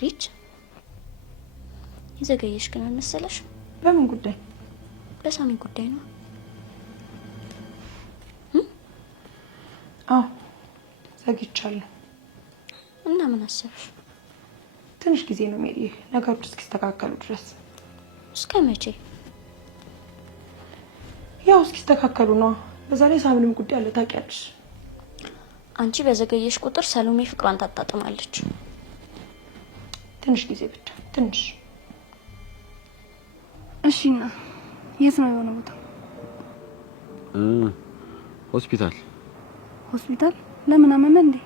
ሪች ይዘገየሽ ግን አልመሰለሽ? በምን ጉዳይ? በሳሚ ጉዳይ ነው። አዎ ዘግይቻለሁ። እና ምን አሰብሽ? ትንሽ ጊዜ ነው ሜሪ፣ ነገሮች እስኪስተካከሉ ድረስ። እስከ መቼ? ያው እስኪስተካከሉ ነው። በዛ ላይ ሳምንም ጉዳይ አለ ታውቂያለሽ። አንቺ በዘገየሽ ቁጥር ሰሎሜ ፍቅሯን ታጣጥማለች። ትንሽ ጊዜ ብቻ ትንሽ። እሺና የት ነው የሆነ ቦታ? ሆስፒታል። ሆስፒታል? ለምን አመመ እንዴ?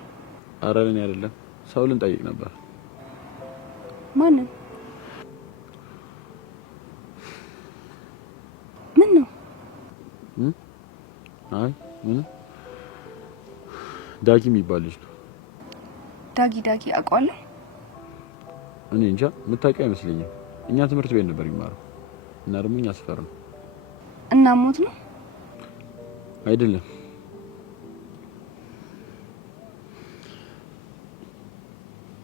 ኧረ ለኔ አይደለም፣ ሰው ልንጠይቅ ነበር። ማንን? ምን ነው? አይ ምን ዳጊ የሚባል ልጅ ነው። ዳጊ አውቀዋለሁ። እኔ እንጃ የምታውቂው አይመስለኝም። እኛ ትምህርት ቤት ነበር የሚማረው እና ደግሞ እኛ ሰፈር ነው። እና ሞት ነው? አይደለም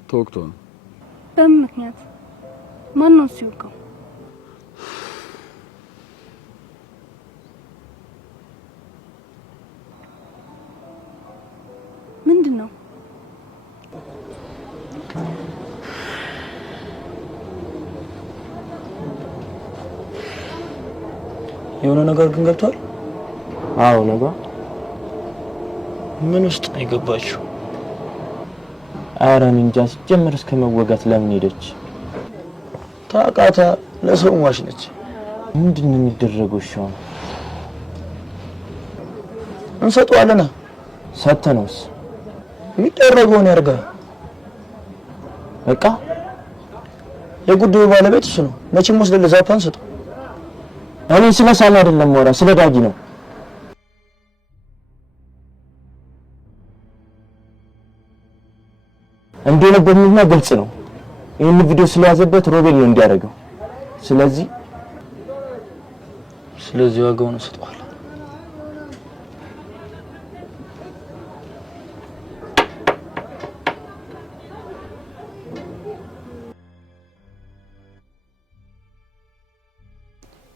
ተወግቶ ነው። በምን ምክንያት? ማን ነው ሲወጋው? ምንድን ነው? የሆነ ነገር ግን ገብቷል? አዎ ነገር ምን ውስጥ ነው የገባችው? ኧረ እኔ እንጃ። ሲጀምር እስከ መወጋት ለምን ሄደች? ታውቃታ ለሰው ሟች ነች። ምንድን ነው የሚደረገው? ሻው እንሰጠዋለና ሰተነውስ የሚደረገውን ያርጋ። በቃ የጉዳዩ ባለቤት እሱ ነው። መቼም ወስደን ለዛፓን ሰጠው። እኔ ስለ ሳሚ አይደለም ወራ ስለ ዳጊ ነው። እንደነበርና ግልጽ ነው። ይሄን ቪዲዮ ስለያዘበት ሮቤል ነው እንዲያደርገው። ስለዚህ ዋጋውን ሰጠዋል።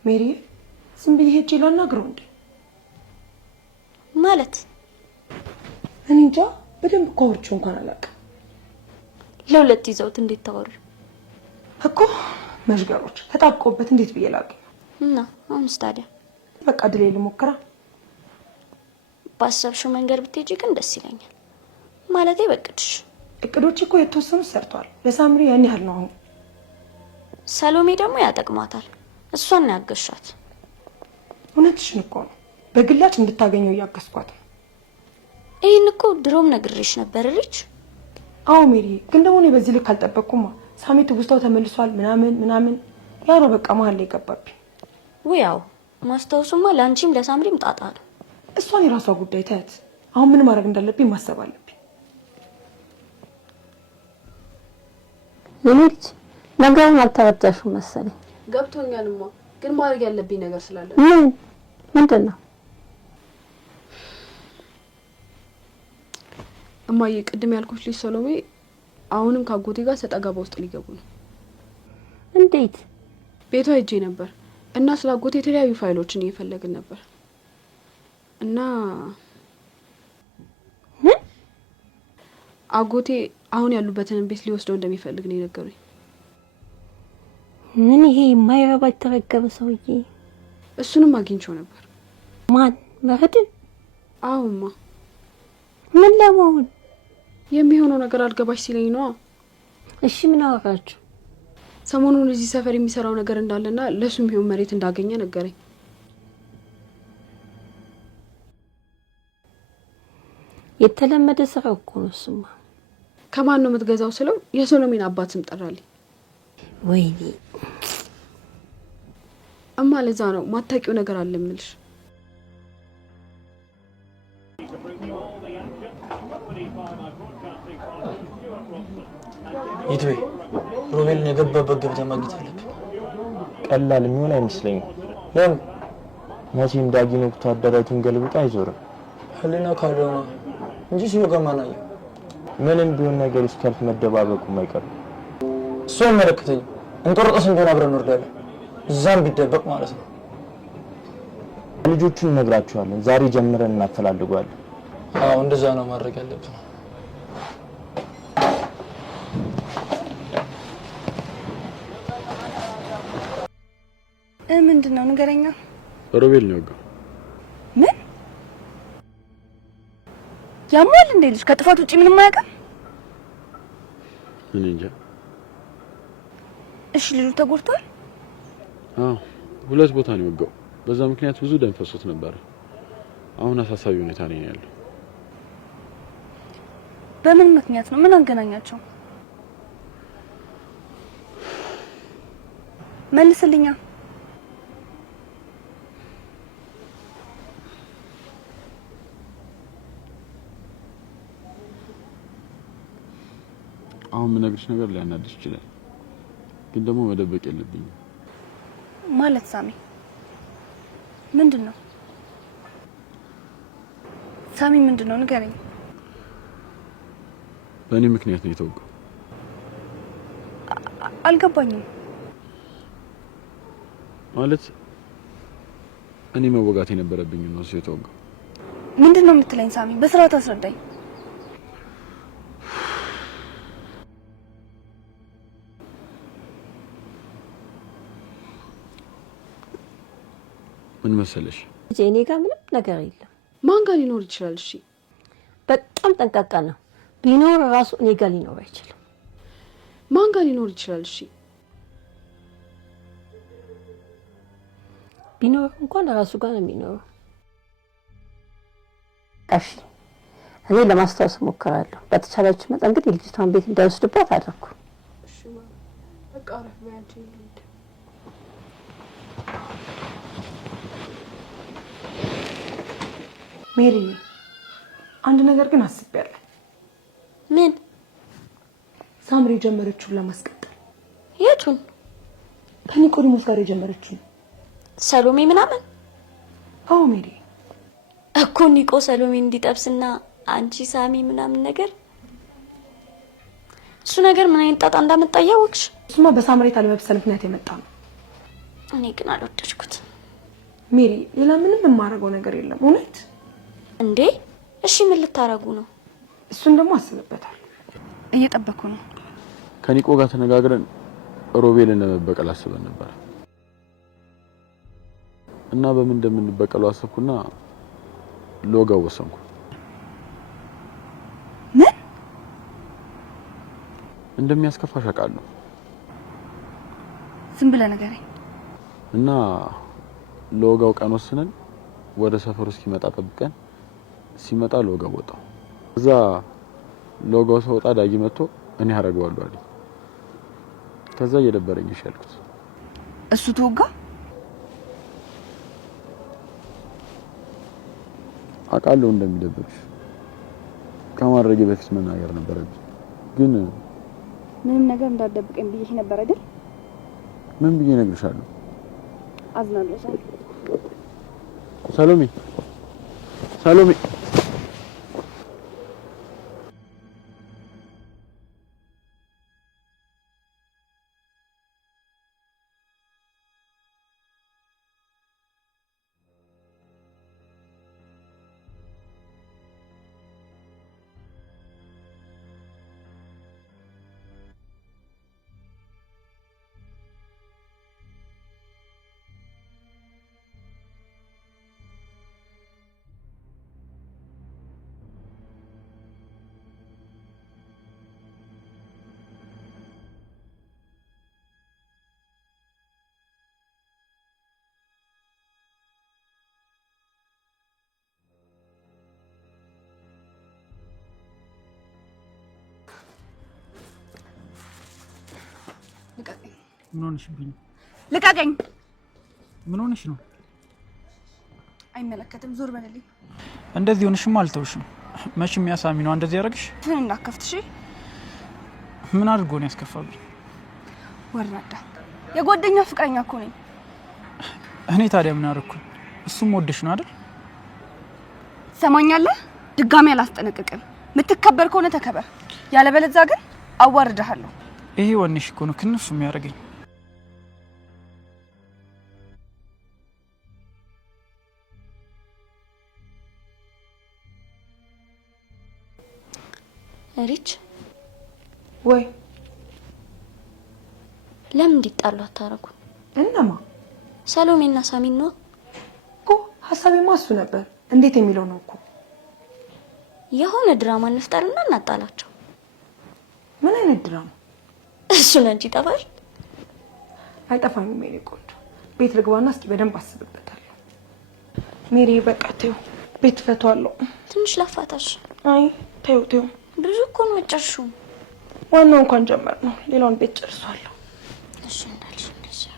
ሜሪ ዝም ብዬ ሄጄ ላናግረው እንዴ? ማለት እኔ እንጃ። በደንብ እኮ አውርቼው እንኳን አላውቅም። ለሁለት ይዘውት እንዴት ታወሩ እኮ መሽገሮች ተጣብቆበት እንዴት ብዬ ላውቅም። እና አሁንስ ታዲያ በቃ ድሌ ልሞክራ። ባሰብሽው መንገድ ብትሄጂ ግን ደስ ይለኛል። ማለቴ በቅድሽ እቅዶች እኮ የተወሰኑ ሰርተዋል። ለሳምሪ ያን ያህል ነው። አሁን ሰሎሜ ደግሞ ያጠቅማታል። እሷን ያገሻት። እውነትሽን እኮ ነው። በግላጭ እንድታገኘው ያገስኳት። ይሄን እኮ ድሮም ነግሬሽ ነበር ልጅ። አዎ ሜሪ፣ ግን ደግሞ እኔ በዚህ ልክ አልጠበቅኩማ። ሳሚት ውስጣው ተመልሷል ምናምን ያው ነው በቃ መሀል ላይ ገባብኝ። ወያው ማስተውሱማ ለአንቺም ለሳምሪም ጣጣ ነው። እሷን የራሷ ጉዳይ ታያት። አሁን ምን ማድረግ እንዳለብኝ ማሰብ አለብኝ። የኔት ነገሩን አልተረዳሽም መሰለኝ። ገብቶኛልማ፣ ግን ማድረግ ያለብኝ ነገር ስላለ ምንድነው? እማዬ ቅድም ያልኩሽ ልጅ ሰሎሜ አሁንም ካጎቴ ጋር ሰጣጋባ ውስጥ ሊገቡ ነው። እንዴት? ቤቷ ሄጄ ነበር እና ስላጎቴ የተለያዩ ፋይሎችን እየፈለግን ነበር እና አጎቴ አሁን ያሉበትን ቤት ሊወስደው እንደሚፈልግ ነው የነገሩኝ። ምን ይሄ የማይረባ ተረገበ ሰውዬ? እሱንም አግኝቼው ነበር። ማን መረድን? አውማ ምን ለመሆን የሚሆነው ነገር አልገባሽ ሲለኝ ነው። እሺ ምን አወራችሁ? ሰሞኑን እዚህ ሰፈር የሚሰራው ነገር እንዳለና ለሱም ይሁን መሬት እንዳገኘ ነገረኝ። የተለመደ ስራ እኮ ነው እሱማ። ከማን ነው የምትገዛው ስለው የሶሎሜን አባት ስም ጠራልኝ። ወይኔ እማ ለዛ ነው ማታውቂው ነገር አለ እምልሽ። ይትዌ ሮቤልን የገባበት ገብተህ ማግኘት አለብህ። ቀላል የሚሆን አይመስለኝም። ለምን? መቼም ዳጊን ወታደራቱን ገልብጣ አይዞርም። ህሊና ካለው ነው እንጂ ሲወጋ ማን አየው? ምንም ቢሆን ነገር እስከልፍ መደባበቁ አይቀርም። እሱ አይመለከተኝም። እንጦርጦስ እንደሆነ አብረን እንወርዳለን። እዛም ቢደበቅ ማለት ነው። ልጆቹን እነግራቸዋለን። ዛሬ ጀምረን እናፈላልገዋለን። አዎ እንደዛ ነው ማድረግ ያለብን። ምንድነው ንገረኛ? ሮቤል ነው ያወጋው። ምን ያሟል እንዴ? ልጅ ከጥፋት ውጪ ምንም አያውቅም? እኔ እንጃ። እሺ ልጁ ተጎድቷል? አዎ 2 ቦታ ነው ያወጋው። በዛ ምክንያት ብዙ ደም ፈሶት ነበር። አሁን አሳሳቢ ሁኔታ ላይ ነው ያለው። በምን ምክንያት ነው? ምን አገናኛቸው? መልስልኛ። አሁን ምነግርሽ ነገር ሊያናድሽ ይችላል፣ ግን ደግሞ መደበቅ የለብኝም። ማለት ሳሚ ምንድነው? ሳሚ ምንድነው? ንገረኝ። በእኔ ምክንያት ነው የተወጋው። አልገባኝም። ማለት እኔ መወጋት የነበረብኝ ነው እሱ የተወጋው። ምንድነው የምትለኝ ሳሚ? በስርዓት አስረዳኝ። ምን መሰለሽ? እኔ ጋር ምንም ነገር የለም። ማን ጋር ሊኖር ይችላል? እሺ በጣም ጠንቃቃ ነው። ቢኖር ራሱ እኔ ጋር ሊኖር አይችልም። ማን ጋር ሊኖር ይችላል? እሺ ቢኖር እንኳን ራሱ ጋር ነው የሚኖረው። እሺ እኔ ለማስታወስ ሞክራለሁ። በተቻላችሁ መጠን እንግዲህ ልጅቷን ቤት እንዳይወስድባት አደረኩ። እሺ በቃ አረፍ በያንቺ። ሜሪ አንድ ነገር ግን አስቤያለሁ። ምን? ሳምሪ የጀመረችውን ለማስቀጠል። የቱን? ከኒቆዲሞስ ጋር የጀመረችውን ሰሎሜ ምናምን? አዎ ሜሪ እኮ ኒቆ ሰሎሜ እንዲጠብስና አንቺ ሳሚ ምናምን ነገር። እሱ ነገር ምን አይነት ጣጣ እንዳመጣ ያወቅሽ? እሱማ በሳምሪ አለመብሰል ምክንያት የመጣ ነው። እኔ ግን አልወደድኩት። ሜሪ ሌላ ምንም የማደርገው ነገር የለም። እውነት እንዴ? እሺ ምን ልታረጉ ነው? እሱን ደግሞ አስብበታል። እየጠበኩ ነው። ከኒቆ ጋር ተነጋግረን ሮቤልን ለመበቀል አስበን ነበር እና በምን እንደምንበቀለው አሰብኩና ሎጋው ወሰንኩ። ምን እንደሚያስከፋሽ አውቃለሁ ዝም ብለህ ንገረኝ። እና ሎጋው ቀን ወስነን ወደ ሰፈሩ እስኪመጣ ጠብቀን ሲመጣ ሎጋው ወጣው። እዛ ሎጋው ሲወጣ ዳጊ መጥቶ እኔ አረጋዋለሁ አለኝ። ከዛ እየደበረኝ ይሻልኩት እሱ ተወጋ። አውቃለሁ እንደሚደብርሽ። ከማድረጌ በፊት መናገር ነበረብኝ፣ ግን ምንም ነገር እንዳትደብቀኝ ብዬሽ ነበር አይደል? ምን ብዬ እነግርሻለሁ? አዝናለሁ ሳሚ። ሰሎሜ ሰሎሜ ምን ሆነሽብኝ? ልቀቀኝ። ምን ሆነሽ ነው? አይመለከትም። ዞር በልልኝ። እንደዚህ ሆነሽማ አልተውሽም። መቼም ያሳሚ ነው እንደዚህ ያደርግሽ። ምን እንዳከፍትሽ? ምን አድርጎ ነው ያስከፋብኝ? ወራዳ የጓደኛ ፍቅረኛ እኮ ነኝ። እኔ ታዲያ ምን አደረኩኝ? እሱም ወደሽ ነው አይደል? ሰማኛለህ? ድጋሚ አላስጠነቅቅም። ምትከበር ከሆነ ተከበር፣ ያለበለዚያ ግን አዋርድሃለሁ። ይሄ ወንሽ እኮ ነው ከነሱ የሚያደርገኝ። ሪች ወይ ለምን እንዲጣሉ አታረጉ? እነማ? ሰሎሜና ሳሚን ነው እኮ ሐሳቤማ እሱ ነበር። እንዴት የሚለው ነው እኮ። የሆነ ድራማ እንፍጠርና እናጣላቸው። ምን አይነት ድራማ? እሱን እንጂ ጠፋሽ? አይጠፋኝም ሜሪ ቆንጆ። ቤት ልግባና እስኪ በደንብ አስብበታለሁ። ሜሪ በቃ ተይው፣ ቤት ፈቷለሁ። ትንሽ ላፋታሽ። አይ ተይው ተይው፣ ብዙ እኮ ነው ጨርሹ። ዋናው እንኳን ጀመር ነው፣ ሌላውን ቤት ጨርሷለሁ። እሺ እንዳልሽ እንደዚህ።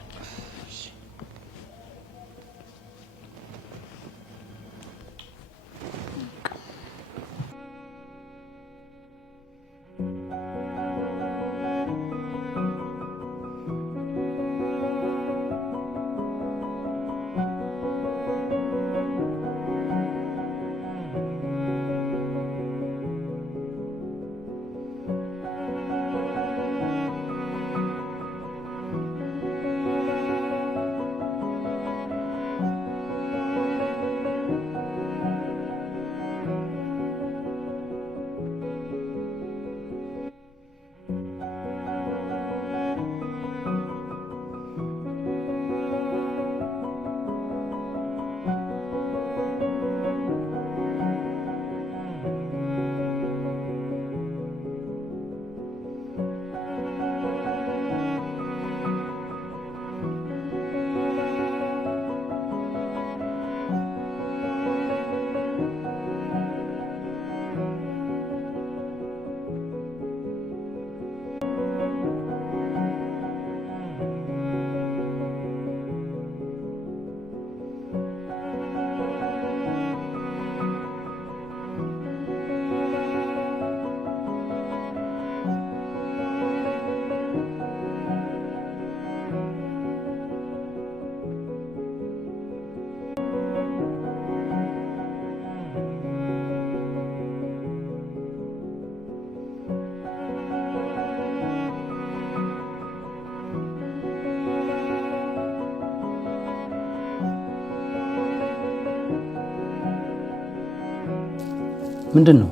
ምንድነው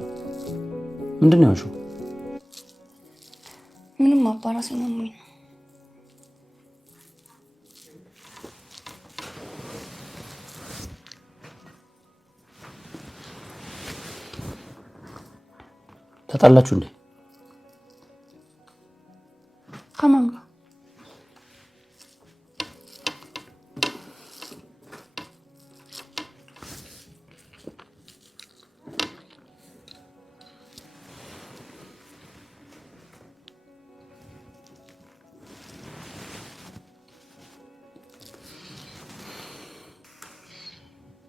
ያልሽው? ምንም አባራስ ነው ምን ተጣላችሁ እንዴ? ከማን ጋር?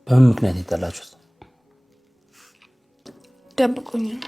በምን ምክንያት የተጣላችሁት? ደብቆኝ ነው።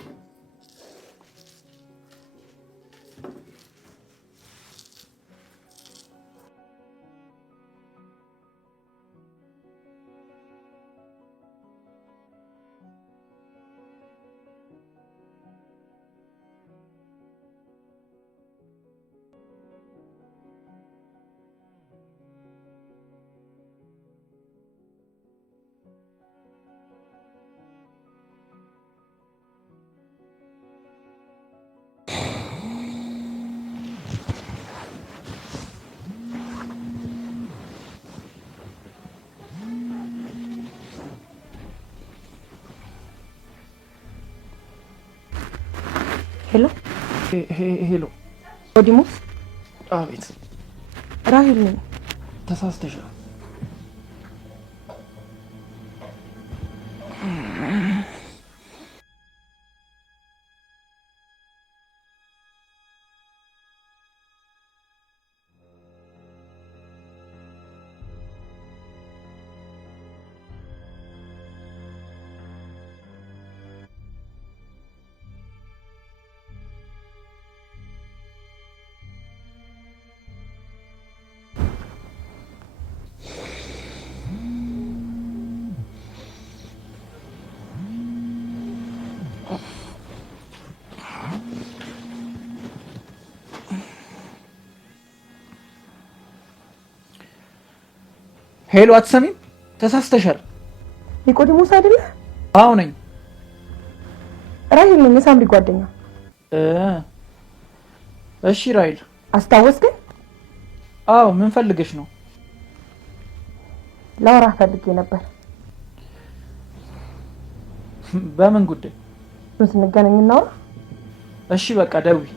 ሄሎ ሄሎ። ኦዲሞስ? አቤት። ራሄል ነኝ። ተሳስተሻል። ሄሎ አትሰሚም? ተሳስተሻል። ኒቆዲሞስ አይደለ? አዎ ነኝ። ራሂል ነኝ፣ የሳምሪ ጓደኛ። እሺ ራሂል። አስታወስከኝ? አዎ ምን ፈልገሽ ነው? ላወራህ ፈልጌ ነበር። በምን ጉዳይ? ስንገናኝ እናውራ። እሺ በቃ ደውይ።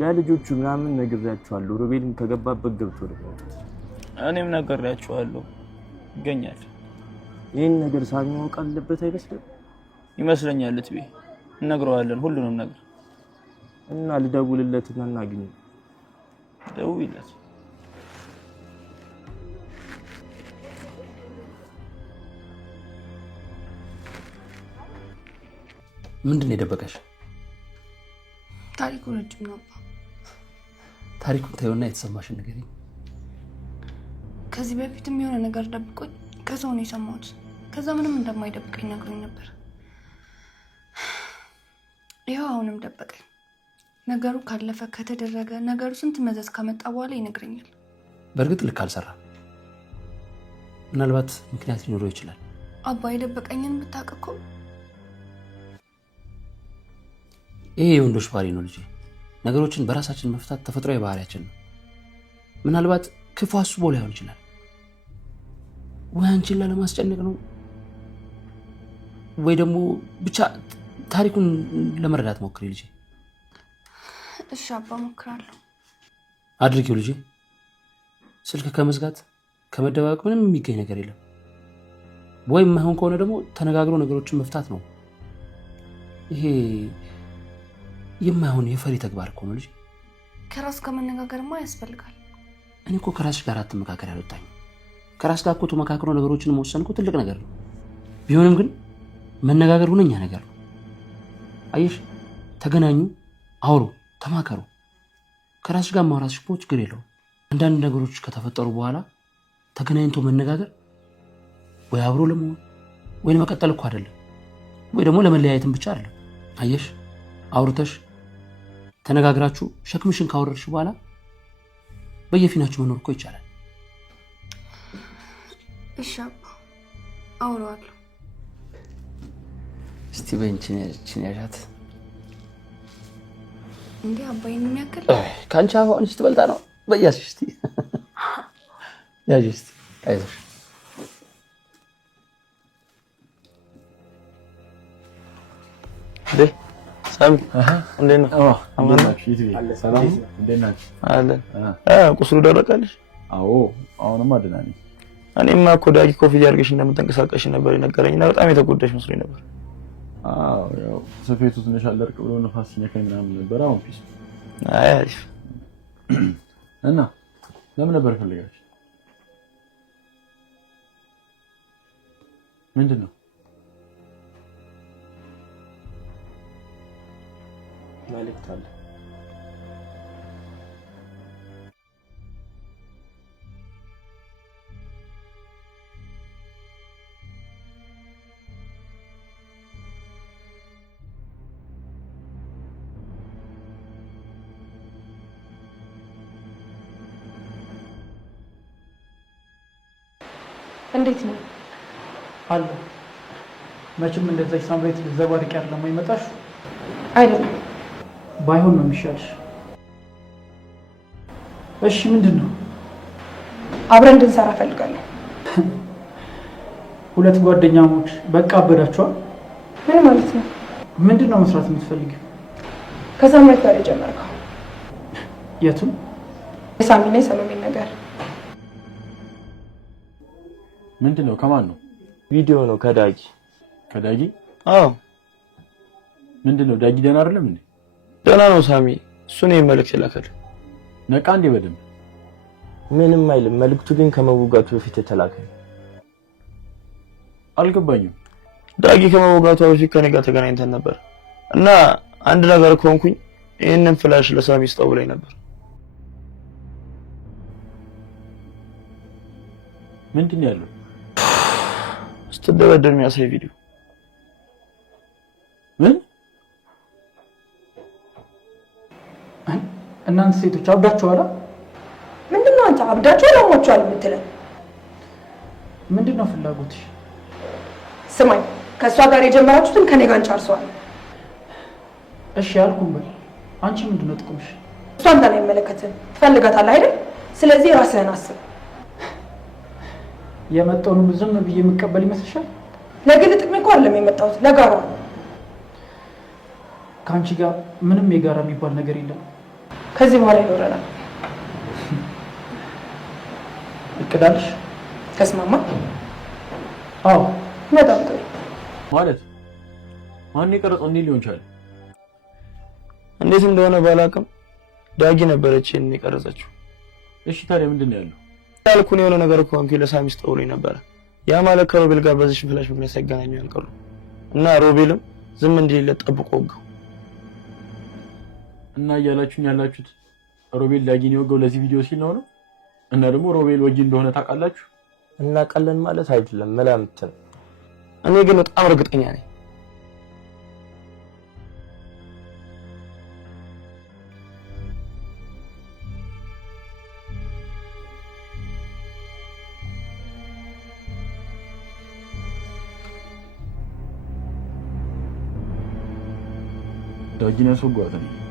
ለልጆቹ ምናምን ነግሬያቸዋለሁ። ሮቤልን ከገባበት ገብቶ ነው። እኔም ነግሬያቸዋለሁ። ይገኛል። ይሄን ነገር ሳሚ ማወቅ አለበት አይመስልም? ይመስለኛል። እትቤ እነግረዋለን ሁሉንም ነገር እና ልደውልለትና እናግኘው። ደውይለት። ምንድን ነው የደበቀሽ? ታሪኩ ረጅም ነው። ታሪኩን ታዩና የተሰማሽን ንገሪኝ። ከዚህ በፊትም የሆነ ነገር ደብቆኝ ከሰው ነው የሰማሁት። ከዛ ምንም እንደማይደብቀኝ ነግሮኝ ነበር። ይኸው አሁንም ደበቀኝ። ነገሩ ካለፈ ከተደረገ ነገሩ ስንት መዘዝ ካመጣ በኋላ ይነግረኛል። በእርግጥ ልክ አልሰራም። ምናልባት ምክንያት ሊኖረው ይችላል። አባ የደበቀኝን ብታውቅ እኮ። ይሄ የወንዶች ባህሪ ነው ልጄ። ነገሮችን በራሳችን መፍታት ተፈጥሯዊ ባህሪያችን ነው። ምናልባት ክፉ አስቦ ላይሆን ይችላል። ወይ አንቺን ላለማስጨነቅ ነው፣ ወይ ደግሞ ብቻ ታሪኩን ለመረዳት ሞክሪ ልጄ። እሺ አባ ሞክራለሁ። አድርጊው ልጄ። ስልክ ከመዝጋት ከመደባበቅ ምንም የሚገኝ ነገር የለም። ወይ የማይሆን ከሆነ ደግሞ ተነጋግሮ ነገሮችን መፍታት ነው። ይሄ የማይሆን የፈሪ ተግባር እኮ ነው ልጄ። ከራስ ከመነጋገርማ ያስፈልጋል። እኔ እኮ ከራስሽ ጋር አትመካከር ያልወጣኝ። ከራስ ጋር እኮ ተመካክሮ ነገሮችን መወሰን እኮ ትልቅ ነገር ነው። ቢሆንም ግን መነጋገር ሁነኛ ነገር ነው። አየሽ፣ ተገናኙ፣ አውሩ፣ ተማከሩ። ከራስሽ ጋር ማውራትሽ እኮ ችግር የለውም። አንዳንድ ነገሮች ከተፈጠሩ በኋላ ተገናኝቶ መነጋገር ወይ አብሮ ለመሆን ወይ ለመቀጠል እኮ አይደለም፣ ወይ ደግሞ ለመለያየትም ብቻ አይደለም። አየሽ፣ አውርተሽ ተነጋግራችሁ ሸክምሽን ካወረድሽ በኋላ በየፊናችሁ መኖር እኮ ይቻላል። እሺ አባ አውራለሁ። እስቲ በእንችን ያዣት እንዴ አባይን የሚያክል ካንቺ አሁን ስትበልጣ ነው። በያዝሽ እስቲ ያዥ እስቲ። አይዞሽ ደ ሳሚ እንዴት ነው? ሰላም እንዴት ናችሁ? አለን። ቁስሉ ደረቀልሽ? አዎ አሁንማ ደህና ነኝ። እኔማ እኮ ዳጊ ኮፍያ አድርገሽ እንደምትንቀሳቀሽ ነበር የነገረኝና በጣም የተጎዳሽ መስሎኝ ነበር። አዎ ያው ስፌቱ ትንሽ አልደርቅ ብሎ ነፋስ ሲነካኝ ምናምን ነበር። አሁን ፒስ። አይ አሪፍ። እና ለምን ነበር ፈልጋችሁ? ምንድን ነው? መልእክት አለ። እንዴት ነው አለ መቼም እንደዚህ ሳምሬት ዘባርቅ ያለው የማይመጣሽ አይደለም። ባይሆን ነው የሚሻልሽ። እሺ ምንድን ነው? አብረን እንድንሰራ ፈልጋለሁ። ሁለት ጓደኛሞች በቃ አበዳችኋል? ምን ማለት ነው? ምንድን ነው መስራት የምትፈልጊው? ከሳምሬት ጋር የጀመርከው የቱን? የሳሚና የሰሎሜን ነገር ምንድን ነው? ከማን ነው? ቪዲዮ ነው ከዳጊ። ከዳጊ? አዎ። ምንድን ነው? ዳጊ ደህና አይደለም እንዴ? ደህና ነው ሳሚ። እሱ ነው መልእክት የላከልህ። ነቃ እንዴ በደንብ? ምንም አይልም። መልእክቱ ግን ከመወጋቱ በፊት የተላከ። አልገባኝም። ዳጊ ከመወጋቱ በፊት ከኔ ጋር ተገናኝተን ነበር እና አንድ ነገር ከሆንኩኝ ይሄንን ፍላሽ ለሳሚ ስጠው ብላኝ ነበር። ምንድን ነው ያለው? ስትደበደብ የሚያሳይ ቪዲዮ። ምን? እናንተ ሴቶች አብዳችኋል? ምንድን ነው አንተ አብዳችኋል አሞችኋል የምትለው? ምንድን ነው ፍላጎትሽ? ስማኝ፣ ከእሷ ጋር የጀመራችሁትን ከኔ ጋር እንጨርሰዋለን። እሺ ያልኩን በል። አንቺ ምንድን ነው ጥቅምሽ? እሷ አንተን አይመለከትም። ትፈልጋታለህ አይደል? ስለዚህ ራስህን አስብ። የመጣውን ዝም ብዬ የምቀበል ይመስልሻል? ለግል ጥቅሜ እኮ አይደለም የመጣሁት፣ ለጋራ ነው። ከአንቺ ጋር ምንም የጋራ የሚባል ነገር የለም። ከዚህ በኋላ ይኖረናል። እቅዳለሽ? ተስማማ? አዎ። በጣም ጥሩ። ማለት ማን የቀረጸው? እንዴት ሊሆን ቻለ? እንዴት እንደሆነ ባላውቅም ዳጊ ነበረች ይሄን የቀረጸችው። እሺ ታዲያ ምንድን ነው ያለው? ያልኩን የሆነ ነገር እኮ አንቺ ለሳሚ ስጠውልኝ ነበር። ያ ማለት ከሮቤል ጋር በዚህ ፍላሽ ምክንያት ሳይገናኙ ያልቀሩ እና ሮቤልም ዝም እንዲል ጠብቆ ወጋው እና እያላችሁኝ ያላችሁት ሮቤል ዳጊን የወጋው ለዚህ ቪዲዮ ሲል ነው? እና ደግሞ ሮቤል ወጊ እንደሆነ ታውቃላችሁ? እናውቃለን ማለት አይደለም መላምት ነው። እኔ ግን በጣም እርግጠኛ ነኝ። ዳጊን ያስወጓት ነው።